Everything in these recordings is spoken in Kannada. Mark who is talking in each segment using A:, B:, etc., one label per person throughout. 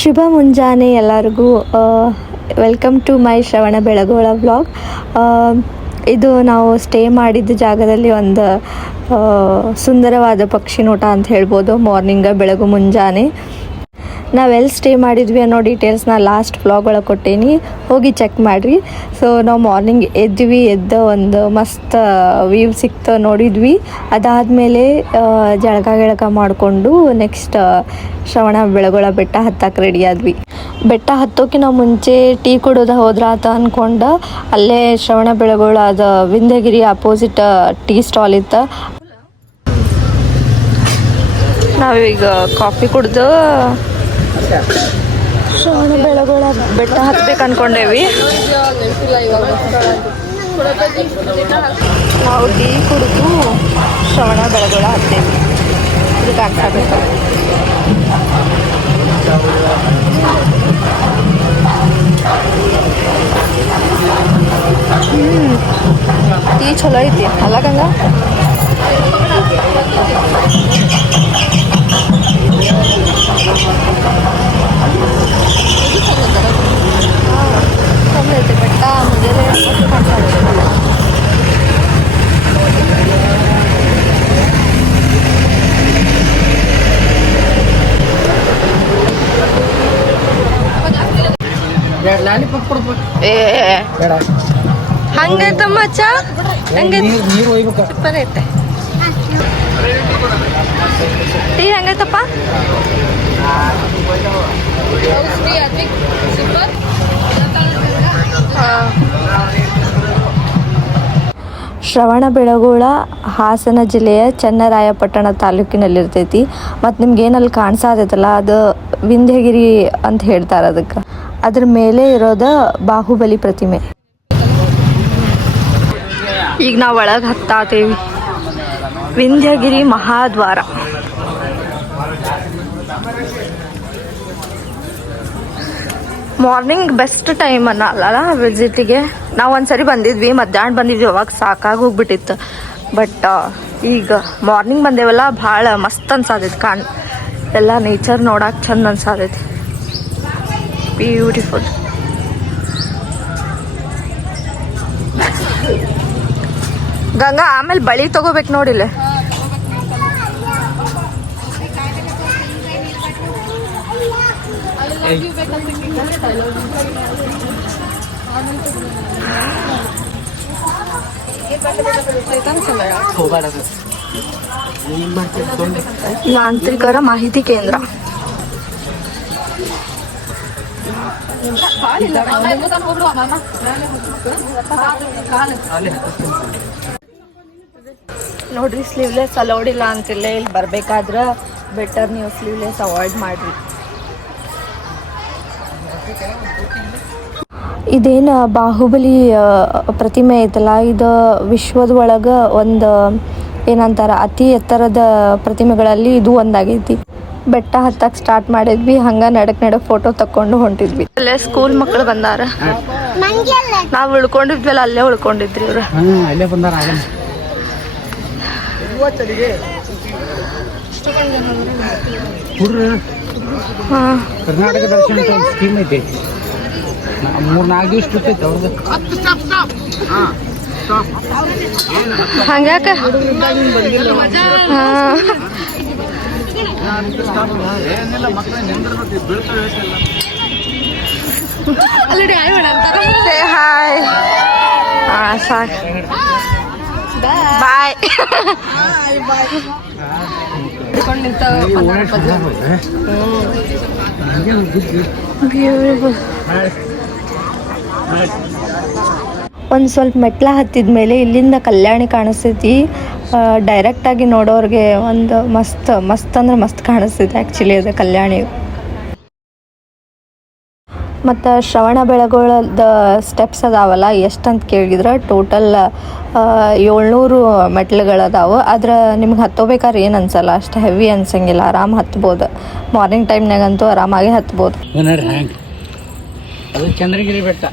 A: ಶುಭ ಮುಂಜಾನೆ ಎಲ್ಲರಿಗೂ. ವೆಲ್ಕಮ್ ಟು ಮೈ ಶ್ರವಣ ಬೆಳಗೋಳ ವ್ಲಾಗ್ ಇದು ನಾವು ಸ್ಟೇ ಮಾಡಿದ್ದ ಜಾಗದಲ್ಲಿ ಒಂದು ಸುಂದರವಾದ ಪಕ್ಷಿ ನೋಟ ಅಂತ ಹೇಳ್ಬೋದು. ಮಾರ್ನಿಂಗ ಬೆಳಗು ಮುಂಜಾನೆ. ನಾವೆಲ್ಲಿ ಸ್ಟೇ ಮಾಡಿದ್ವಿ ಅನ್ನೋ ಡೀಟೇಲ್ಸ್ನ ಲಾಸ್ಟ್ ಬ್ಲಾಗ್ ಒಳಗೆ ಕೊಟ್ಟೇನಿ. ಹೋಗಿ ಚೆಕ್ ಮಾಡಿರಿ. ಸೊ ನಾವು ಮಾರ್ನಿಂಗ್ ಎದ್ವಿ, ಎದ್ದ ಒಂದು ಮಸ್ತ್ ವ್ಯೂ ಸಿಕ್ತ ನೋಡಿದ್ವಿ. ಅದಾದಮೇಲೆ ಜಳಕ ಗಿಳಕ ಮಾಡಿಕೊಂಡು ನೆಕ್ಸ್ಟ್ ಶ್ರವಣ ಬೆಳಗೊಳ ಬೆಟ್ಟ ಹತ್ತಕ್ಕೆ ರೆಡಿ ಆದ್ವಿ. ಬೆಟ್ಟ ಹತ್ತೋಕಿನ ಮುಂಚೆ ಟೀ ಕುಡೋದ ಅಂತ ಅನ್ಕೊಂಡು, ಅಲ್ಲೇ ಶ್ರವಣ ಬೆಳಗೊಳ ಅದು ವಿಂಧ್ಯಗಿರಿ ಅಪೋಸಿಟ್ ಟೀ ಸ್ಟಾಲ್ ಇತ್ತು. ನಾವೀಗ ಕಾಫಿ ಕುಡ್ದು ಶ್ರವಣ ಬೆಳಗೊಳ ಬೆಟ್ಟ ಹತ್ಬೇಕು ಅನ್ಕೊಂಡೇವಿ ನಾವು ಟೀ ಕುಡಿದು ಶ್ರವಣ ಬೆಳಗೊಳ ಹತ್ತೇವಿ ಇದಕ್ಕೆ ಆಗ್ತಾ ಟೀ ಚಲೋ ಐತಿ ಅಲ್ಲ ಗಂಗ ಹಂಗೈತಮ್ಮ ಚಾ ಹಂಗೈತಿ
B: ನೀರು ನೀರು ಒಯ್ಬೇಕು
A: ಸೂಪರ್ ಐತೆ. ಟೀ ಹೆಂಗೈತಪ್ಪ? ಶ್ರವಣ ಬೆಳಗೊಳ, ಹಾಸನ ಜಿಲ್ಲೆಯ ಚನ್ನರಾಯಪಟ್ಟಣ ತಾಲೂಕಿನಲ್ಲಿರ್ತೈತಿ. ಮತ್ತು ನಿಮ್ಗೆ ಏನಲ್ಲಿ ಕಾಣಿಸಾದೈತಲ್ಲ ಅದು ವಿಂಧ್ಯಗಿರಿ ಅಂತ ಹೇಳ್ತಾರೆ ಅದಕ್ಕೆ. ಅದ್ರ ಮೇಲೆ ಇರೋದು ಬಾಹುಬಲಿ ಪ್ರತಿಮೆ. ಈಗ ನಾವು ಒಳಗೆ ಹತ್ತಾತೇವಿ. ವಿಂಧ್ಯಗಿರಿ ಮಹಾದ್ವಾರ. ಮಾರ್ನಿಂಗ್ ಬೆಸ್ಟ್ ಟೈಮ್ ಅನ್ನಲ್ಲ ವಿಸಿಟಿಗೆ ನಾವು ಒಂದ್ಸರಿ ಬಂದಿದ್ವಿ, ಮಧ್ಯಾಹ್ನ ಬಂದಿದ್ವಿ, ಅವಾಗ ಸಾಕಾಗಿ ಹೋಗ್ಬಿಟ್ಟಿತ್ತು. ಬಟ್ ಈಗ ಮಾರ್ನಿಂಗ್ ಬಂದೇವಲ್ಲ, ಭಾಳ ಮಸ್ತ್ ಅನ್ಸಾದೈತಿ ಕಾಣ್. ಎಲ್ಲ ನೇಚರ್ ನೋಡಕ್ಕೆ ಚಂದ ಅನ್ಸಾದೈತಿ ಬ್ಯೂಟಿಫುಲ್ ಗಂಗಾ, ಆಮೇಲೆ ಬಳಿ ತಗೋಬೇಕು ನೋಡಿಲ್ಲ ಯಾಂತ್ರಿಕರ ಮಾಹಿತಿ ಕೇಂದ್ರ. ನೋಡ್ರಿ ಸ್ಲೀವ್ಲೆಸ್ ಅಲೌಡ್ ಇಲ್ಲ ಅಂತಿಲ್ಲ. ಇಲ್ಲಿ ಬರ್ಬೇಕಾದ್ರೆ ಬೆಟರ್ ನೀವು ಸ್ಲೀವ್ಲೆಸ್ ಅವಾಯ್ಡ್ ಮಾಡ್ರಿ. ಇದೇನು ಬಾಹುಬಲಿ ಪ್ರತಿಮೆ ಐತಲ್ಲ? ಇದು ವಿಶ್ವದ ಒಳಗೆ ಒಂದು, ಏನಂತಾರ, ಅತಿ ಎತ್ತರದ ಪ್ರತಿಮೆಗಳಲ್ಲಿ ಇದು ಒಂದಾಗೈತಿ. ಬೆಟ್ಟ ಹತ್ತಕ್ಕೆ ಸ್ಟಾರ್ಟ್ ಮಾಡಿದ್ವಿ, ಹಂಗ ನಡಕ್ ನಡಕ್ ಫೋಟೋ ತಕೊಂಡು ಹೊಂಟಿದ್ವಿ. ಅಲ್ಲೇ ಸ್ಕೂಲ್ ಮಕ್ಕಳು ಬಂದಾರ. ನಾವು ಉಳ್ಕೊಂಡಿದ್ವಲ್ಲ, ಅಲ್ಲೇ ಉಳ್ಕೊಂಡಿದ್ರಿ ಇವ್ರು.
B: ಅಲ್ಲೇ ಕರ್ನಾಟಕ ದರ್ಶನ ಒಂದು ಸ್ಕೀಮ್ ಐತೆ ಮೂರು ನಾಲ್ಕು ದಿವಸ ಟ್ರಿಪ್ ಐತೆ ಅವ್ರದ್ದು
A: ಹಂಗ್ಯಾಕ? ಹಾಯ್. ಹಾ ಸಾಕು. ಬಾಯ್ ಒಂದು ಸ್ವಲ್ಪ ಮೆಟ್ಲ ಹತ್ತಿದ ಮೇಲೆ ಇಲ್ಲಿಂದ ಕಲ್ಯಾಣಿ ಕಾಣಿಸ್ತೈತಿ. ಡೈರೆಕ್ಟಾಗಿ ನೋಡೋರಿಗೆ ಒಂದು ಮಸ್ತ್ ಮಸ್ತ್ ಅಂದ್ರೆ ಮಸ್ತ್ ಕಾಣಿಸ್ತೈತಿ ಆ್ಯಕ್ಚುಲಿ ಅದು ಕಲ್ಯಾಣಿ. ಮತ್ತು ಶ್ರವಣ ಬೆಳಗೊಳದ ಸ್ಟೆಪ್ಸ್ ಅದಾವಲ್ಲ ಎಷ್ಟಂತ ಕೇಳಿದ್ರೆ? ಟೋಟಲ್ ಏಳ್ನೂರು ಮೆಟ್ಲುಗಳದಾವು. ಆದ್ರೆ ನಿಮ್ಗೆ ಹತ್ತೋಬೇಕಾದ್ರೆ ಏನು ಅನ್ಸಲ್ಲ? ಅಷ್ಟು ಹೆವಿ ಅನ್ಸಂಗಿಲ್ಲ. ಆರಾಮ್ ಹತ್ಬೋದು. ಮಾರ್ನಿಂಗ್ ಟೈಮ್ನಾಗಂತೂ ಆರಾಮಾಗಿ ಹತ್ಬೋದು.
B: ಅದು ಚಂದ್ರಗಿರಿ ಬೆಟ್ಟ.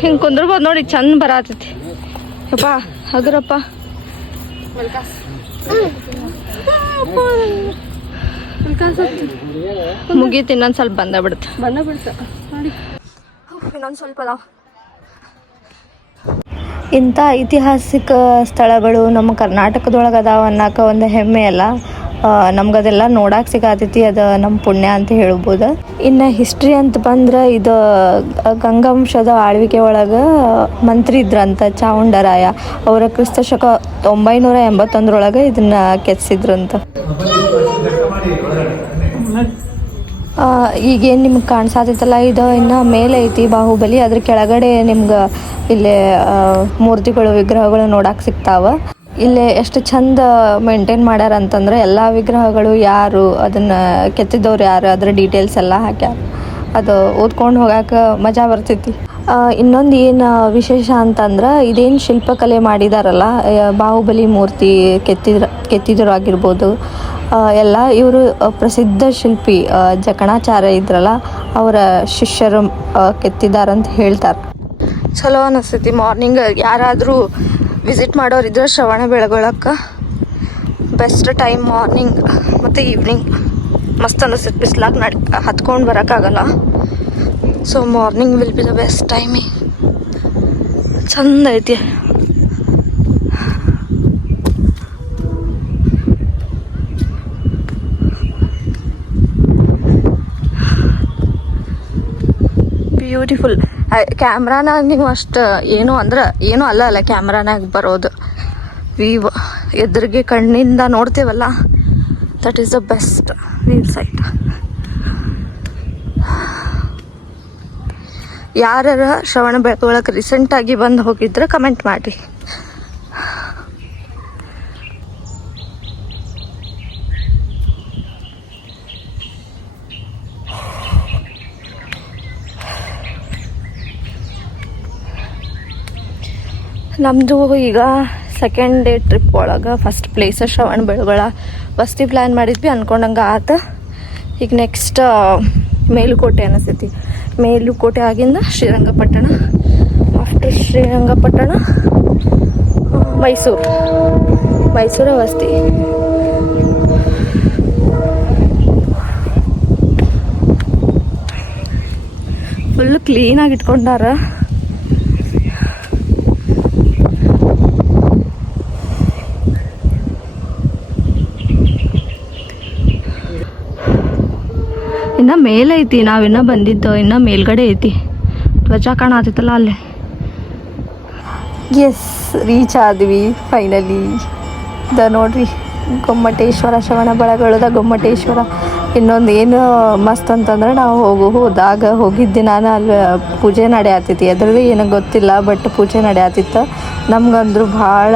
A: ಹಿಂಗೆ ಕುಂದ್ರಬೋದು ನೋಡಿ ಚಂದ ಬರತೈತಿ. ಅಪ್ಪ ಹಗರಪ್ಪ. ಮುಗೀತು ಇನ್ನೊಂದು ಸ್ವಲ್ಪ ಬಂದ ಬಿಡುತ್ತೆ.
C: ಬಂದ ಬಿಡ್ತ. ನೋಡಿ.
A: ಇನ್ನೊಂದು ಸ್ವಲ್ಪ ಅದಾವ ಇಂಥ ಐತಿಹಾಸಿಕ ಸ್ಥಳಗಳು ನಮ್ಮ ಕರ್ನಾಟಕದೊಳಗೆ ಅದಾವ ಅನ್ನಕ ಒಂದು ಹೆಮ್ಮೆ ಅಲ್ಲ. ನಮ್ಗದೆಲ್ಲ ನೋಡಕ್ಕೆ ಸಿಗತೈತಿ ಅದು ನಮ್ಮ ಪುಣ್ಯ ಅಂತ ಹೇಳ್ಬೋದು. ಇನ್ನು ಹಿಸ್ಟ್ರಿ ಅಂತ ಬಂದ್ರೆ ಇದು ಗಂಗಾಂಶದ ಆಳ್ವಿಕೆ ಒಳಗೆ ಮಂತ್ರಿ ಇದ್ರಂತ ಚಾವುಂಡರಾಯ ಅವರ ಕ್ರಿಸ್ತ ಶಕ ಒಂಬೈನೂರ ಎಂಬತ್ತೊಂದರೊಳಗೆ ಇದನ್ನ ಕೆತ್ತಿಸಿದ್ರಂತ ಈಗೇನು ನಿಮ್ಗೆ ಕಾಣಿಸಾತೈತಲ್ಲ ಇದು ಇನ್ನು ಮೇಲೆ ಐತಿ ಬಾಹುಬಲಿ. ಅದ್ರ ಕೆಳಗಡೆ ನಿಮ್ಗೆ ಇಲ್ಲೇ ಮೂರ್ತಿಗಳು, ವಿಗ್ರಹಗಳು ನೋಡಕ್ಕೆ ಸಿಗ್ತಾವ. ಇಲ್ಲಿ ಎಷ್ಟು ಚಂದ ಮೇಂಟೈನ್ ಮಾಡ್ಯಾರ ಅಂತಂದ್ರೆ ಎಲ್ಲ ವಿಗ್ರಹಗಳು ಯಾರು, ಅದನ್ನು ಕೆತ್ತಿದವ್ರು ಯಾರು, ಅದ್ರ ಡೀಟೇಲ್ಸ್ ಎಲ್ಲ ಹಾಕ್ಯಾರ. ಅದು ಓದ್ಕೊಂಡು ಹೋಗಾಕ ಮಜಾ ಬರ್ತೈತಿ ಇನ್ನೊಂದು ಏನು ವಿಶೇಷ ಅಂತಂದ್ರೆ ಇದೇನು ಶಿಲ್ಪಕಲೆ ಮಾಡಿದಾರಲ್ಲ ಬಾಹುಬಲಿ ಮೂರ್ತಿ ಕೆತ್ತಿದ್ರ ಕೆತ್ತಿದ್ರು ಆಗಿರ್ಬೋದು ಎಲ್ಲ ಇವರು ಪ್ರಸಿದ್ಧ ಶಿಲ್ಪಿ ಜಕಣಾಚಾರ್ಯ ಇದ್ರಲ್ಲ, ಅವರ ಶಿಷ್ಯರು ಕೆತ್ತಿದಾರಂತ ಹೇಳ್ತಾರೆ. ಚಲೋ ಅನಿಸ್ತೈತಿ ಮಾರ್ನಿಂಗ್ ಯಾರಾದರೂ ವಿಸಿಟ್ ಮಾಡೋರು ಇದ್ರೆ ಶ್ರವಣ ಬೆಳಗೊಳಕ್ಕೆ. ಬೆಸ್ಟ್ ಟೈಮ್ ಮಾರ್ನಿಂಗ್ ಮತ್ತು ಈವ್ನಿಂಗ್ ಮಸ್ತ್ ಅನಿಸ್ತೈತಿ, ಬಿಸ್ಲಾಗ ನಡ್, ಹತ್ಕೊಂಡು ಬರೋಕ್ಕಾಗಲ್ಲ. So morning will be the best timing ಚಂದ ಐತಿ. ಬ್ಯೂಟಿಫುಲ್ ಕ್ಯಾಮ್ರಾನಾಗ ನೀವು ಅಷ್ಟು, ಏನು ಅಂದ್ರೆ, ಏನೂ ಅಲ್ಲ ಅಲ್ಲ ಕ್ಯಾಮ್ರಾನಾಗ ಬರೋದು. ವೀವ್ ಎದುರಿಗೆ ಕಣ್ಣಿಂದ ನೋಡ್ತೇವಲ್ಲ that is the best view site ಯಾರ ಶ್ರವಣ ಬೆಳಗೊಳಕ್ಕೆ ರೀಸೆಂಟಾಗಿ ಬಂದು ಹೋಗಿದ್ರೆ ಕಮೆಂಟ್ ಮಾಡಿ. ನಮ್ಮದು ಈಗ ಸೆಕೆಂಡ್ ಡೇ ಟ್ರಿಪ್ ಒಳಗೆ first place Shravana Belagola. ವಸ್ತಿ plan ಮಾಡಿದ್ವಿ, ಅನ್ಕೊಂಡಂಗೆ ಆತ. ಈಗ ನೆಕ್ಸ್ಟ್ ಮೇಲುಕೋಟೆ ಅನಿಸ್ತೈತಿ. ಮೇಲುಕೋಟೆ ಆಗಿಂದ ಶ್ರೀರಂಗಪಟ್ಟಣ. ಆಫ್ಟರ್ ಶ್ರೀರಂಗಪಟ್ಟಣ, ಮೈಸೂರು. ಮೈಸೂರೇ ವಸ್ತಿ. ಫುಲ್ ಕ್ಲೀನಾಗಿ ಇಟ್ಕೊಂಡಾರ. ಇನ್ನ ಮೇಲೆ ಐತಿ ನಾವಿನ್ನ ಬಂದಿದ್ದು ಇನ್ನ ಮೇಲ್ಗಡೆ ಐತಿ. ಧ್ವಜ ಕಾಣತೈತಲ್ಲ ಅಲ್ಲೇ. ಎಸ್ ರೀಚ್ ಆದ್ವಿ ಫೈನಲಿ ದ ನೋಡ್ರಿ ಗೊಮ್ಮಟೇಶ್ವರ ಶ್ರವಣ ಬಳಗಳದ ಗೊಮ್ಮಟೇಶ್ವರ. ಇನ್ನೊಂದು ಏನು ಮಸ್ತ್ ಅಂತಂದ್ರೆ ನಾವು ಹೋಗು ಹೋದಾಗ ಹೋಗಿದ್ದೆ ನಾನು ಅಲ್ಲಿ ಪೂಜೆ ನಡೆಯತ್ತೈತಿ. ಅದ್ರದ್ದು ಏನೋ ಗೊತ್ತಿಲ್ಲ ಬಟ್ ಪೂಜೆ ನಡೆಯತ್ತಿತ್ತು ನಮ್ಗಂದ್ರು ಭಾಳ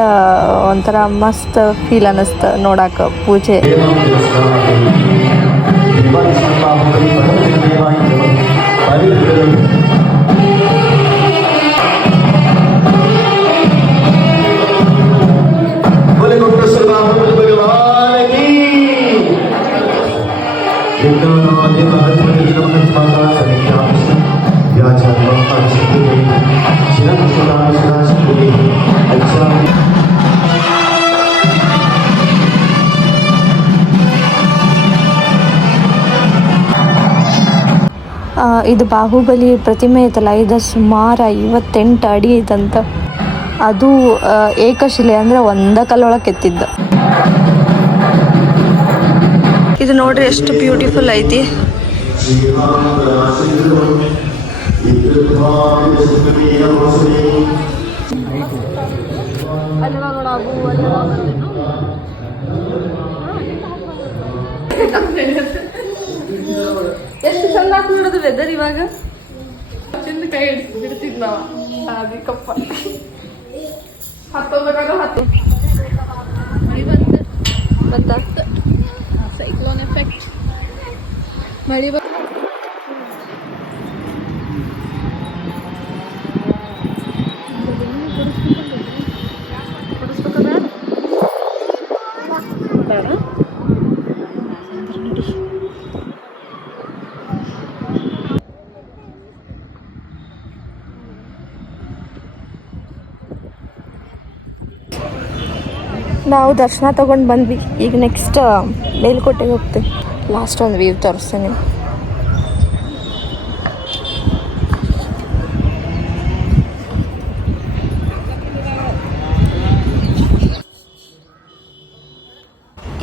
A: ಒಂಥರ ಮಸ್ತ್ ಫೀಲ್ ಅನ್ನಿಸ್ತು ನೋಡಕ್ಕೆ ಪೂಜೆ. ಇದು ಬಾಹುಬಲಿ ಪ್ರತಿಮೆ ಐತಲ್ಲ ಇದು ಸುಮಾರು ಐವತ್ತೆಂಟು ಅಡಿ ಐತಂತ ಅದು ಏಕಶಿಲೆ ಅಂದ್ರೆ ಒಂದ ಕಲ್ಲೊಳಗೆ ಕೆತ್ತಿದ್ದ ಇದು ನೋಡ್ರಿ ಎಷ್ಟು ಬ್ಯೂಟಿಫುಲ್ ಐತಿ.
C: ಎಷ್ಟು ಚಂದ ನೋಡೋದು ವೆದರ್ ಇವಾಗ? ಚಂದ ಕೈ ಹಿಡ್ಸ್ ಬಿಡ್ತಿದ್ ನಾವ ಕಪ್ಪ. ಹತ್ತೋಬೇಕಾಗ ಹತ್ತು. ಮಳಿ ಬಂತು. ಸೈಕ್ಲೋನ್ ಎಫೆಕ್ಟ್ ಮಳಿ ಬ
A: ನಾವು ದರ್ಶನ ತಗೊಂಡು ಬಂದ್ವಿ. ಈಗ ನೆಕ್ಸ್ಟ್ ಮೇಲ್ಕೋಟೆಗೆ ಹೋಗ್ತೀವಿ. ಲಾಸ್ಟ್ ಒಂದು ವೀವ್ ತೋರಿಸ್ತೀನಿ.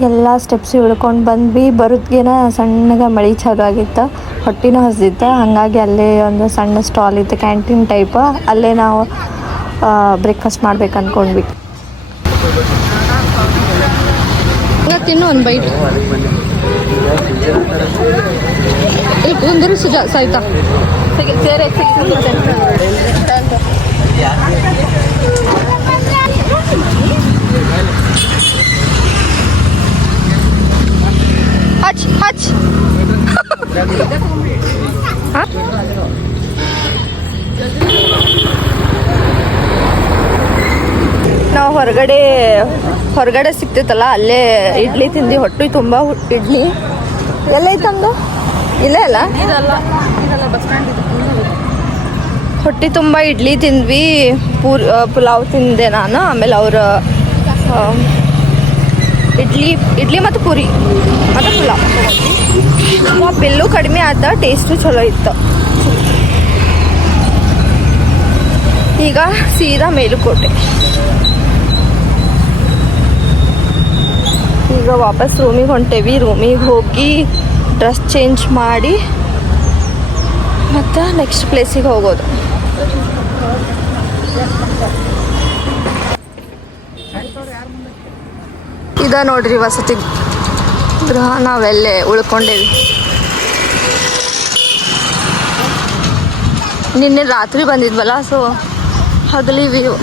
A: ಎಲ್ಲ ಸ್ಟೆಪ್ಸ್ ಇಳ್ಕೊಂಡು ಬಂದ್ವಿ. ಬರೋದ್ಗೇನ ಸಣ್ಣಗೆ ಮಳೆ ಚಾಲು ಆಗಿತ್ತು. ಹೊಟ್ಟಿನೂ ಹಸಿದಿತ್ತು. ಹಾಗಾಗಿ ಅಲ್ಲೇ ಒಂದು ಸಣ್ಣ ಸ್ಟಾಲ್ ಇತ್ತು ಕ್ಯಾಂಟೀನ್ ಟೈಪ್ ಅಲ್ಲೇ ನಾವು ಬ್ರೇಕ್ಫಾಸ್ಟ್ ಮಾಡ್ಬೇಕು ಅಂದ್ಕೊಂಡ್ವಿ ತಿನ್ನು ಒಂದು ಬೈಟ್ ಇಲ್ಲಿ ಕುಂದಿರು ಸುಜ ಸಾಯ್ತಾ ಸೇರೆ ಹಚ್ ಹಚ್ ಹ? ನಾವು ಹೊರಗಡೆ ಹೊರಗಡೆ ಸಿಕ್ತಿತ್ತಲ್ಲ ಅಲ್ಲೇ ಇಡ್ಲಿ ತಿಂದು ಹೊಟ್ಟೆ ತುಂಬ ಇಡ್ಲಿ. ಎಲ್ಲ ಐತಂದು? ಇಲ್ಲೇ ಅಲ್ಲ ಹೊಟ್ಟೆ ತುಂಬ ಇಡ್ಲಿ ತಿಂದ್ವಿ, ಪೂರ್ ಪುಲಾವ್ ತಿಂದೆ ನಾನು, ಆಮೇಲೆ ಅವ್ರ ಇಡ್ಲಿ ಇಡ್ಲಿ ಮತ್ತು ಪೂರಿ, ಮತ್ತು ಪುಲಾವ್. ಬಿಲ್ಲು ಕಡಿಮೆ ಆದ ಟೇಸ್ಟು ಚಲೋ ಇತ್ತು. ಈಗ ಸೀದಾ ಮೇಲುಕೋಟೆ. ಈಗ ವಾಪಸ್ ರೂಮಿಗೆ ಹೊಂಟೇವಿ. ರೂಮಿಗೆ ಹೋಗಿ ಡ್ರೆಸ್ ಚೇಂಜ್ ಮಾಡಿ ಮತ್ತು ನೆಕ್ಸ್ಟ್ ಪ್ಲೇಸಿಗೆ ಹೋಗೋದು. ಇದ ನೋಡ್ರಿ ವಸತಿ ಗೃಹ. ನಾವೆಲ್ಲೇ ಉಳ್ಕೊಂಡೇವಿ. ನಿನ್ನೆ ರಾತ್ರಿ ಬಂದಿದ್ವಲ್ಲ so ಹಗಲಿ view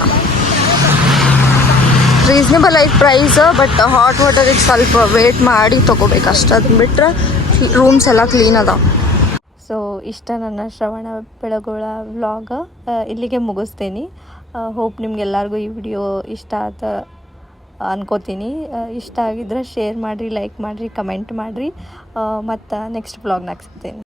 A: reasonable it price but hot ವಾಟರಿಗೆ ಸ್ವಲ್ಪ ವೇಟ್ ಮಾಡಿ ತಗೋಬೇಕು. ಅಷ್ಟು ಅದನ್ನ ಬಿಟ್ರೆ ರೂಮ್ಸ್ ಎಲ್ಲ ಕ್ಲೀನ್ ಅದಾವೆ ಸೊ ಇಷ್ಟ ನನ್ನ ಶ್ರವಣ ಬೆಳಗೋಳ ವ್ಲಾಗ್ ಇಲ್ಲಿಗೆ ಮುಗಿಸ್ತೀನಿ. ಹೋಪ್ ನಿಮ್ಗೆಲ್ಲರಿಗೂ ಈ ವಿಡಿಯೋ ಇಷ್ಟ ಆತ ಅನ್ಕೋತೀನಿ. ಇಷ್ಟ ಆಗಿದ್ರೆ ಶೇರ್ ಮಾಡಿರಿ ಲೈಕ್ ಮಾಡಿರಿ ಕಮೆಂಟ್ ಮಾಡಿರಿ. ಮತ್ತು ನೆಕ್ಸ್ಟ್ ವ್ಲಾಗ್ನಾಗ ಸಿಗ್ತೀನಿ.